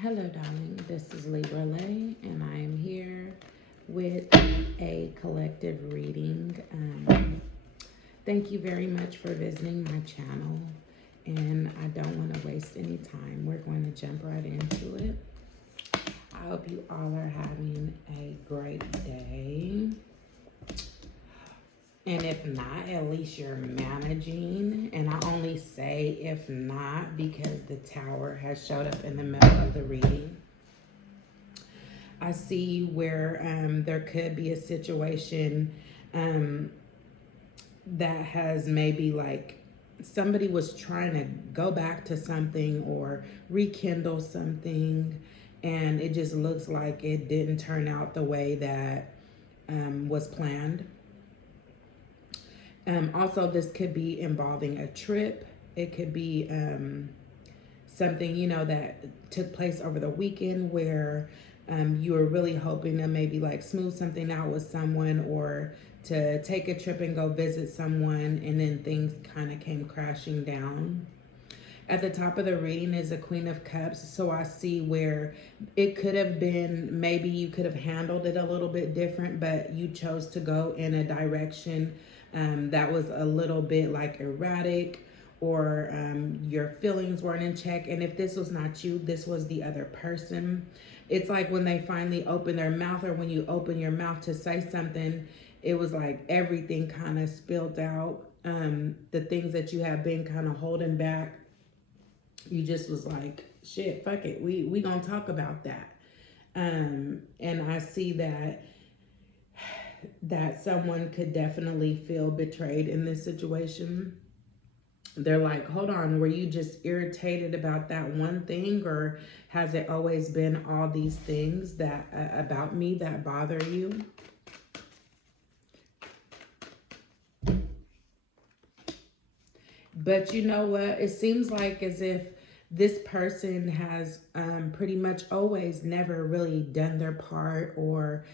Hello, darling. This is Libra Lay, and I am here with a collective reading. Thank you very much for visiting my channel, and I don't want to waste any time. We're going to jump right into it. I hope you all are having a great day. And if not, at least you're managing. And I only say if not because the Tower has showed up in the middle of the reading. I see where there could be a situation that has maybe like somebody was trying to go back to something or rekindle something, and it just looks like it didn't turn out the way that was planned. Also, this could be involving a trip. It could be something, that took place over the weekend where you were really hoping to maybe like smooth something out with someone or to take a trip and go visit someone, and then things kind of came crashing down. At the top of the reading is a Queen of Cups. So I see where it could have been, maybe you could have handled it a little bit different, but you chose to go in a direction that was a little bit like erratic, or your feelings weren't in check. And if this was not you, this was the other person. It's like when they finally open their mouth, or when you open your mouth to say something, it was like everything kind of spilled out. The things that you have been kind of holding back, you just was like, shit, fuck it, we gonna talk about that. And I see that someone could definitely feel betrayed in this situation. They're like, hold on, were you just irritated about that one thing, or has it always been all these things that about me that bother you? But you know what? It seems like as if this person has pretty much always never really done their part, or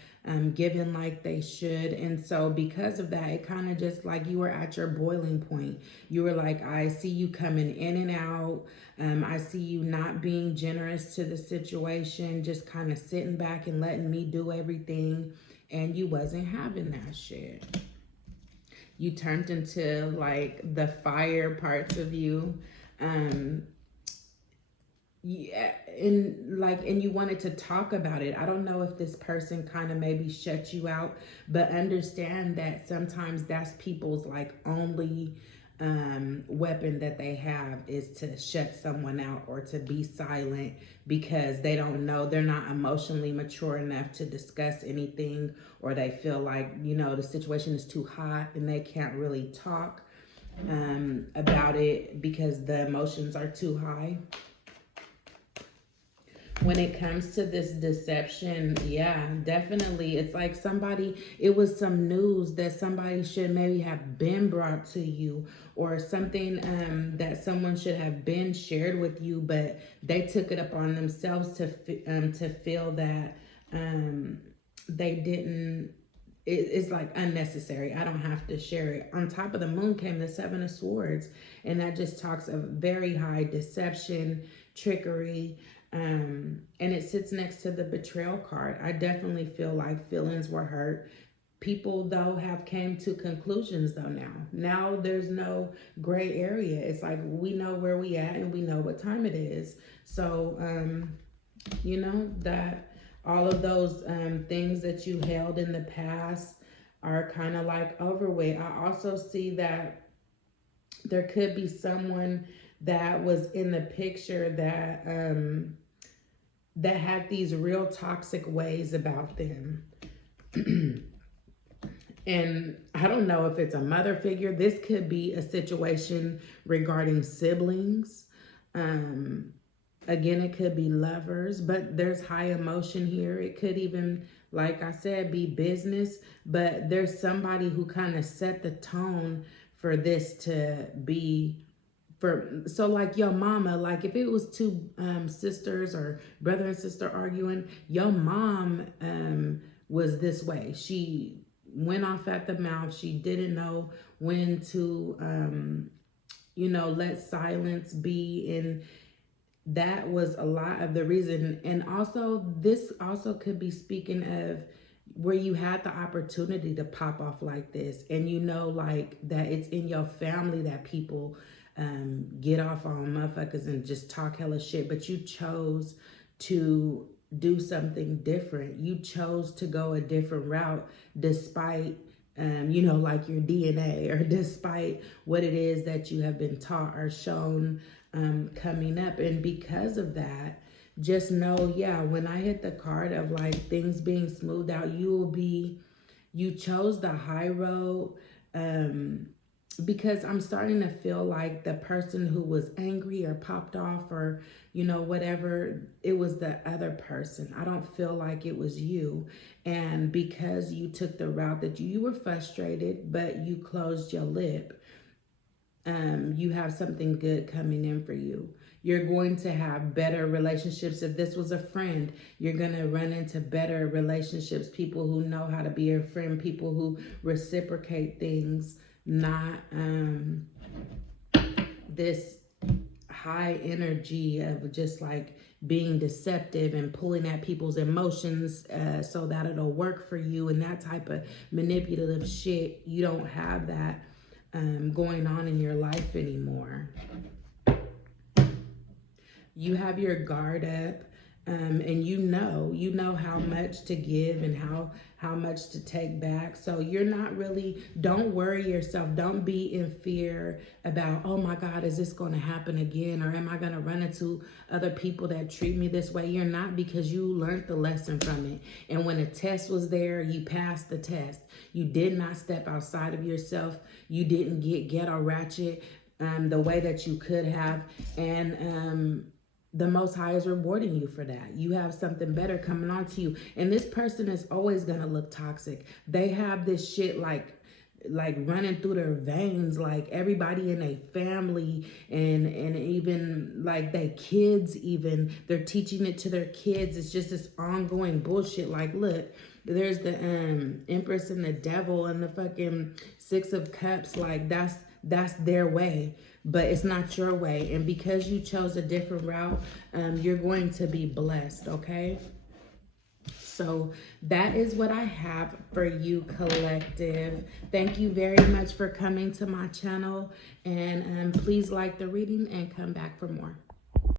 given like they should. And so because of that, it kind of just like you were at your boiling point. You were like, I see you coming in and out. I see you not being generous to the situation, just kind of sitting back and letting me do everything. And you wasn't having that shit. You turned into like the fire parts of you. um yeah, and you wanted to talk about it. I don't know if this person kind of maybe shut you out, but understand that sometimes that's people's like only weapon that they have, is to shut someone out or to be silent, because they don't know, they're not emotionally mature enough to discuss anything, or they feel like, the situation is too hot and they can't really talk about it because the emotions are too high. When it comes to this deception, yeah, definitely. It's like it was some news that somebody should maybe have been brought to you, or something that someone should have been shared with you, but they took it upon themselves to feel that they didn't. It's like unnecessary. I don't have to share it. On top of the moon came the Seven of Swords, and that just talks of very high deception, trickery, and it sits next to the betrayal card. I definitely feel like feelings were hurt. People though have came to conclusions though now there's no gray area. It's like we know where we at and we know what time it is. So that all of those things that you held in the past are kind of like overweight. I also see that there could be someone that was in the picture that had these real toxic ways about them. And I don't know if it's a mother figure. This could be a situation regarding siblings. Again, it could be lovers, but there's high emotion here. It could even, like I said, be business, but there's somebody who kind of set the tone for this to be. So like your mama, like if it was two sisters or brother and sister arguing, your mom was this way. She went off at the mouth. She didn't know when to let silence be. And that was a lot of the reason. And also, this also could be speaking of where you had the opportunity to pop off like this, and you know, like that it's in your family that people get off on motherfuckers and just talk hella shit, but you chose to do something different. You chose to go a different route despite you know, like your DNA, or despite what it is that you have been taught or shown coming up. And because of that, just know, yeah, when I hit the card of like things being smoothed out, you chose the high road. Because I'm starting to feel like the person who was angry or popped off, or you know, whatever, it was the other person. I don't feel like it was you. And because you took the route that you were frustrated, but you closed your lip, you have something good coming in for you. You're going to have better relationships. If this was a friend, you're going to run into better relationships, people who know how to be a friend, people who reciprocate things, not this high energy of just like being deceptive and pulling at people's emotions so that it'll work for you, and that type of manipulative shit. You don't have that going on in your life anymore. You have your guard up, and you know how much to give and how much to take back. So you're not really, don't worry yourself. Don't be in fear about, oh my God, is this going to happen again? Or am I going to run into other people that treat me this way? You're not, because you learned the lesson from it. And when a test was there, you passed the test. You did not step outside of yourself. You didn't get ghetto ratchet the way that you could have. And the Most High is rewarding you for that. You have something better coming on to you. And this person is always going to look toxic. They have this shit like running through their veins, like everybody in a family, and even like their kids, even they're teaching it to their kids. It's just this ongoing bullshit. Like, look, there's the Empress and the Devil and the fucking Six of Cups. Like that's their way, but it's not your way. And because you chose a different route, you're going to be blessed, okay? So that is what I have for you, collective. Thank you very much for coming to my channel, and please like the reading and come back for more.